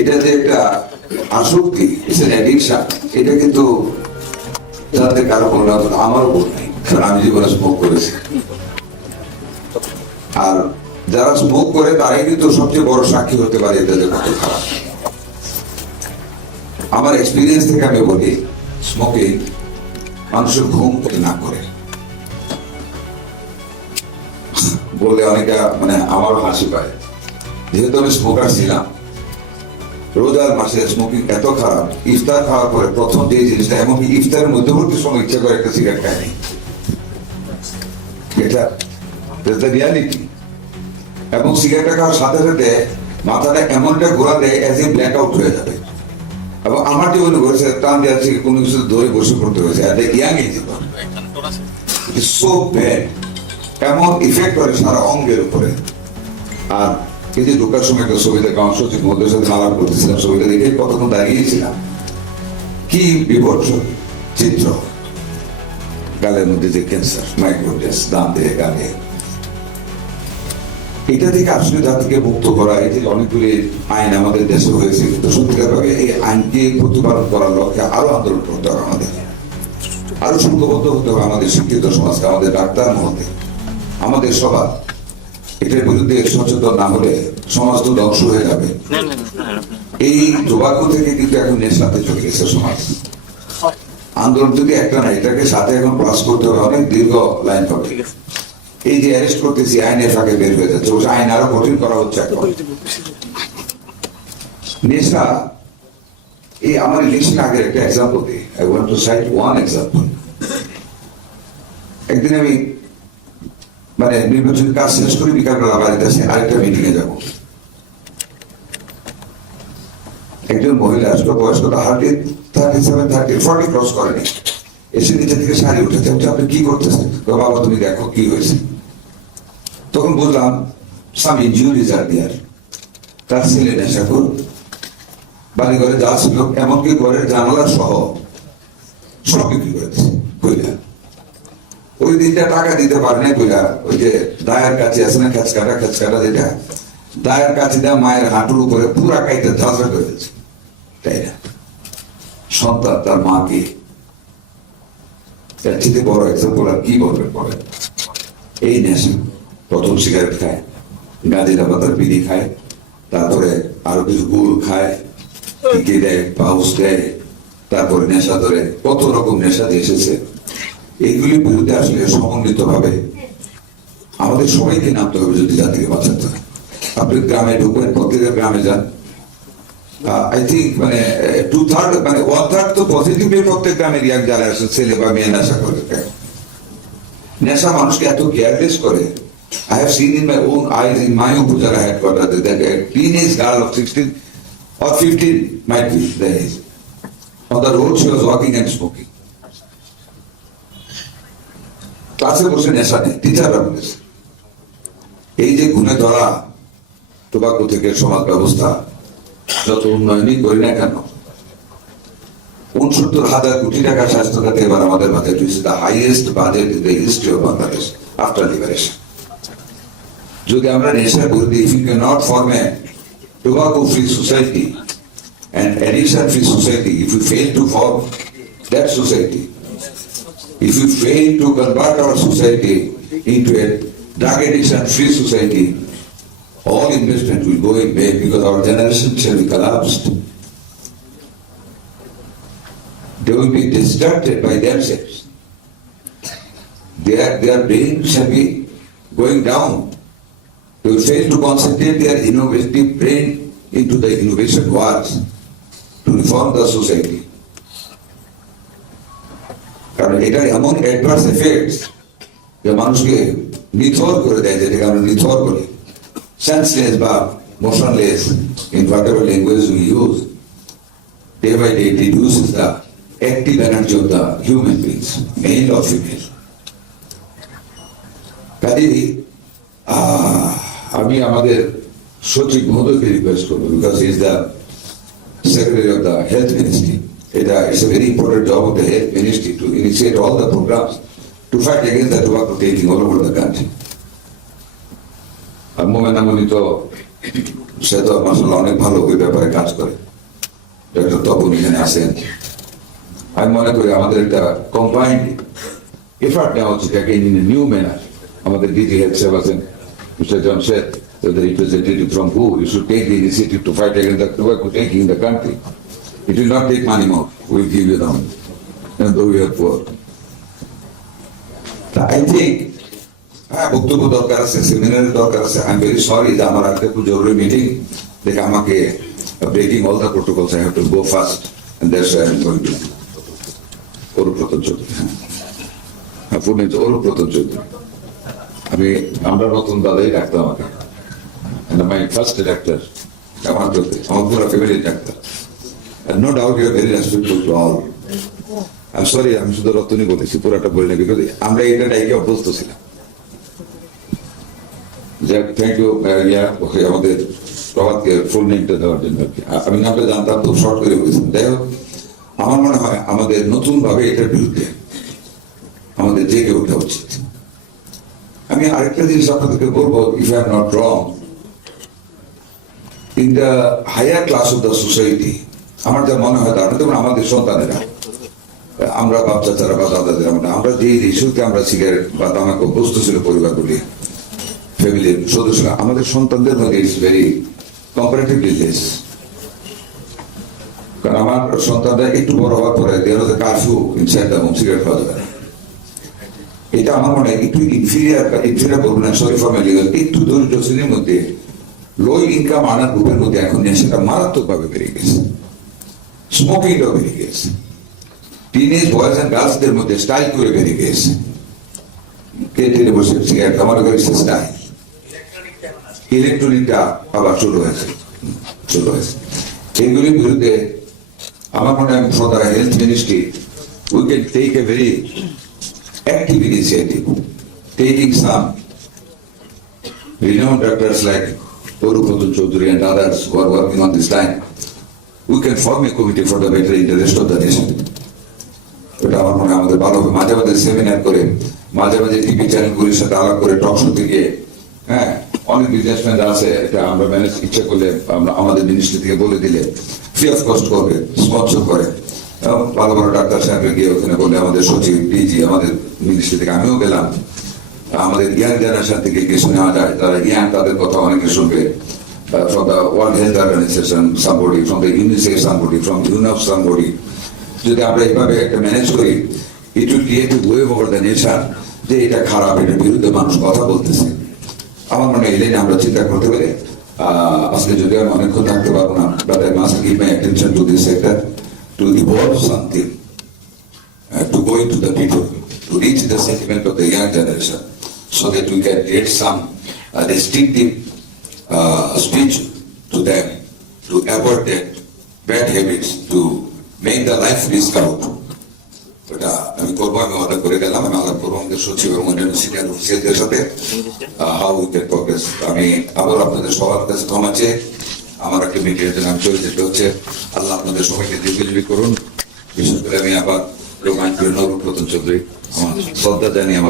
এটা যে একটা আসক্তি, অ্যাডিকশন, এটা কিন্তু যাদের কারো কোনো আমারও ভুল নেই, কারণ আমি জীবনে স্মোক করেছি। আর যারা স্মোক করে তারাই কিন্তু সবচেয়ে বড় সাক্ষী হতে পারে এটা যে কত খারাপ। আমার এক্সপিরিয়েন্স থেকে আমি বলি, স্মোকিং মানুষের ঘুম না করে বলে অনেকে মানে আমার হাসি পায়। যেহেতু আমি স্মোকার ছিলাম, রোজার মাসে স্মোকিং এত খারাপ, ইফতার খাওয়ার পরে প্রথম যে জিনিসটা, এমনকি ইফতারের মধ্যবর্তী সময় ইচ্ছা করে একটা সিগারেট খায়নি। এটা রিয়ালিটি। এবং সিগারেটটা খাওয়ার সাথে সাথে মাথাটা এমনটা ঘোরা দেয় অ্যাজ এ ব্ল্যাক আউট হয়ে যাবে। এবং আমার জীবনে ঘটেছে, টান দেওয়ার থেকে কোনো কিছু ধরে বসে পড়তে হয়েছে, ইয়াং এজ সো ব্যাড, এমন ইফেক্ট করে সারা অঙ্গের উপরে। আর এই যে ঢোকার সময় একটা ছবি দেখে আমার সচিব মধ্যের সাথে আলাপ করতেছিলাম, ছবিটা দেখে কতক্ষণ দাঁড়িয়েছিলাম, কি বিপর্যয় চিত্র। গালের মধ্যে যে ক্যান্সার, মাইক্রোটেস, দাম দিয়ে গালে, এটা থেকে আসলে জাতিকে মুক্ত করা। এই যে অনেকগুলি আইন আমাদের দেশে হয়েছে, কিন্তু সত্যিকার ভাবে এই আইনকে প্রতিপালন করার লক্ষ্যে আরো আন্দোলন করতে হবে আমাদের, আরো সংঘবদ্ধ হতে হবে আমাদের শিক্ষিত সমাজকে, আমাদের ডাক্তার মহলে, আমাদের সবার। এটার বিরুদ্ধে সচেতন না হলে সমাজ তো ধ্বংস হয়ে যাবে। এই টোবাকো থেকে কিন্তু এখন নেশাতে চলে গেছে সমাজ। আন্দোলন যদি একটা না, এটাকে সাথে এখন প্লাস করতে হবে, অনেক দীর্ঘ লাইন হবে। এই যে অ্যারেস্ট করতেছি, আইনের ফাঁকে বের হয়ে যাচ্ছে, আইন আরো কঠিন করা হচ্ছে এখন। নেশা, এই আমার ইলেকশন আগের একটা এক্সাম্পল দিই। I want to cite one example. একদিন আমি মানে নির্বাচনের কাজ শেষ করে বিকালবেলা বাড়িতে আসে, আরেকটা মিটিং এ যাবো। একজন মহিলা আসলো, বয়স্ক, হার্টি 37, 30, 40 ক্রস করেনি, এসে নিচে থেকে শাড়ি উঠেছে। আপনি কি করতেছেন? বাবা তুমি দেখো কি হয়েছে। তখন বললাম সাম ইনজুরিজ আর দেয়ার। তার ছেলে নেশাখোর, বাড়ি ঘরে যা ছিল এমনকি ঘরের জানালা সহ সব বিক্রি করেছে কইলা। ওই দিনটা টাকা দিতে পারে না কইলা, ওই যে দায়ের কাছে আছে না, খেচকাটা যেটা, দায়ের কাছে দেওয়া মায়ের হাঁটুর উপরে পুরা কাইতে ঝাঁঝরা করে দিয়েছে। তাই না? সন্তান তার মাকে, এর থেকে বড় এক্সাম্পল আর কি বলবেন বলেন? এই নেশা প্রথম সিগারেট খায়, গাঁজা পাতার বিড়ি খায়, তারপরে আরো কিছু গুড় খায়, টিকে দেয়, পাউস দেয়, তারপরে নেশা ধরে, কত রকম নেশা দিয়ে এসেছে। এইগুলির বিরুদ্ধে আসলে সমন্বিত ভাবে আমাদের সবাইকে নামতে হবে যদি জাতিকে বাঁচাতে হয়। আপনি গ্রামে ঢুকবেন, প্রত্যেকের গ্রামে যান, আই থিঙ্ক মানে 2/3 মানে 1/3 তো পজিটিভলি প্রত্যেক গ্রামের ইয়াং যারা আসে, ছেলে বা মেয়ে নেশা করে। নেশা মানুষকে এত কেয়ারলেস করে। I have seen in my own eyes in my Upazila headquarters that a teenage girl of 16 or 15 might be the age. On the road she was walking and smoking. ক্লাসে বসে নেশা নেই, টিচাররা বলেছে। এই যে গুণে ধরা টোবাকো থেকে সমাজ ব্যবস্থা যত উন্নয়নই করি না কেন, 69,000 কোটি টাকা স্বাস্থ্য খাতে এবার আমাদের বাজেট হয়েছে, the highest budget in the history of Bangladesh after liberation. যদি আমরা নেশার বিরুদ্ধে, if you cannot form a tobacco free society and addiction free society, if you fail to form that society, if you fail to convert our society into a drug addiction free society, all investment will go in vain because our generation shall be collapsed. They will be distracted by themselves. Their brain shall be going down. They will fail to concentrate their innovative brain into the innovation works to reform the society. কারণ এটা এমন adverse effects যে মানুষকে নিথর করে দেয়, যেটাকে আমরা নিথর বলি, সেন্সলেস বা motionless in whatever language we use. Day by day it reduces the active energy of the human beings, male or female. কাজেই আমি আমাদের সচিব মহোদয়কে রিকোয়েস্ট করবো, because he is the secretary of the health ministry. It's a very important job of the health ministry to initiate all the programs to fight against the tobacco taking all over the country. আর মোমেনা মনি তো সে তো মাসাল্লাহ অনেক ভালো ওই ব্যাপারে কাজ করে। Doctor Tapan এখানে আছেন। আমি মনে করি আমাদের একটা কম্বাইন্ড এফার্ট নেওয়া উচিত ইন নিউ ম্যানার। আমাদের ডিজি হেলথ সাহেব আছেন, mister Jamshed, the representative from who you should take the initiative to fight against the tobacco taking in the country. It will not take money more. We will give you the money. And though we are poor. I think বক্তব্য দরকার আছে, সেমিনারের দরকার আছে। I am very sorry যে আমার একটা খুব জরুরি মিটিং দেখে আমাকে breaking all the protocols I have to go fast and that's why I am going to Arupratan Chowdhury. হ্যাঁ, ফুল নেম অরুপ্রতন চৌধুরী। আমরা নতুন দাদাই ডাকতাম আমাকে, মাই ফার্স্ট ডাক্তার আমার পুরো ফ্যামিলির ডাক্তার। No doubt you are very respectful to all. I sorry, আমি শুধু রতনই বলেছি, পুরাটা বলি না, বিকজ আমরা এটা ডাইকে অভ্যস্ত ছিলাম। থ্যাংক ইউ আমাদের প্রভাতকে ফুল নেমটা দেওয়ার জন্য। আমি নামটা জানতাম, খুব শর্ট করে বলেছেন। যাই হোক, আমার মনে হয় আমাদের নতুন ভাবে এটার বিরুদ্ধে আমাদের জেগে ওঠা উচিত। আমি আরেকটা জিনিস আপনাদেরকে বলবো, if I am not wrong, in the higher class of the society আমার যা মনে হয়, তার যেমন আমাদের সন্তানেরা, আমরা বাপ চাচারা বা দাদাদের, আমরা যে ইস্যুতে আমরা সিগারেট বা তামাক অভ্যস্ত ছিল পরিবারগুলি, ফ্যামিলির সদস্যরা, আমাদের সন্তানদের মধ্যে ইটস ভেরি কম্পারেটিভলি লেস। কারণ আমার সন্তানরা একটু বড় হওয়ার পরে there was a curfew inside the home, cigarette খাওয়া যাবে না। এটা আমার মনে হয় একটু ইনফিরিয়ার বলবো না, সরি ফর মাই লিগাল, একটু দরিদ্র শ্রেণীর মধ্যে, লো ইনকাম আনার গ্রুপের মধ্যে এখন নেশাটা মারাত্মকভাবে বেড়ে গেছে, স্মোকিংটাও বেড়ে গেছে, টিনেজ বয়েজ এন্ড গার্লসদের মধ্যে স্টাইল করে বেড়ে গেছে। কে টেনে বসে সিগারেট আমার ঘরে স্টাইল, ইলেকট্রনিকটা আবার শুরু হয়েছে। এগুলির বিরুদ্ধে আমার মনে হয় for the health ministry we can take a very active initiative, taking some renowned doctors like Orupatun Chaudhary and others who are working on this line. We can form a committee for the better interest of the nation. এটা আমার মনে হয় আমাদের ভালো হবে। মাঝে মাঝে seminar করে, মাঝে মাঝে টিভি চ্যানেলগুলির সাথে আলাপ করে, টক শোতে গিয়ে, হ্যাঁ, অনেক বিজনেসম্যান আছে, এটা আমরা ম্যানেজ ইচ্ছা করলে আমরা আমাদের মিনিস্ট্রি থেকে বলে দিলে ফ্রি অফ কস্ট করবে, স্পন্সর করে। ভালো ভালো ডাক্তার সাহেবরা গিয়ে ওখানে বলে, আমাদের সচিব, ডিজি, আমাদের মিনিস্ট্রি থেকে আমিও গেলাম, আমাদের ইয়াং জেনারেশন থেকে কিছু নেওয়া যায়, তারা ইয়াং, তাদের কথা অনেকে শুনবে। From the World Health Organization somebody, from the UNICEF somebody, from UNEP somebody, যদি আমরা এইভাবে একটা ম্যানেজ করি, it will create a wave over the nation, যে এটা খারাপ, এটার বিরুদ্ধে মানুষ কথা বলতেছে। আমার মনে হয় এই লাইনে আমরা চিন্তা করতে পারি। আজকে যদি আমি অনেকক্ষণ থাকতে পারবো না, but I must give my attention to this sector, to evolve something, to go into the people, to reach the sentiment of the young generation, so that we can create some restrictive speech to them, to avoid their bad habits, to make the life risk out. এটা আমি করবো, আমি order করে গেলাম, আমি আলাপ করবো আমাদের সচিব এবং অন্যান্য সিনিয়র অফিসিয়ালদের সাথে, হাউ উই ক্যান প্রগ্রেস। আমি আবার আপনাদের সবার কাছে ক্ষমা চেয়ে আমার একটা মিটিংয়ের জন্য আমি চলে যেতে হচ্ছে। আল্লাহ আপনাদের সবাইকে দীর্ঘজীবী করুন। বিশেষ করে আমি আবার রোমাঞ্চ অরুপ্রতন চৌধুরী আমার শ্রদ্ধা জানিয়ে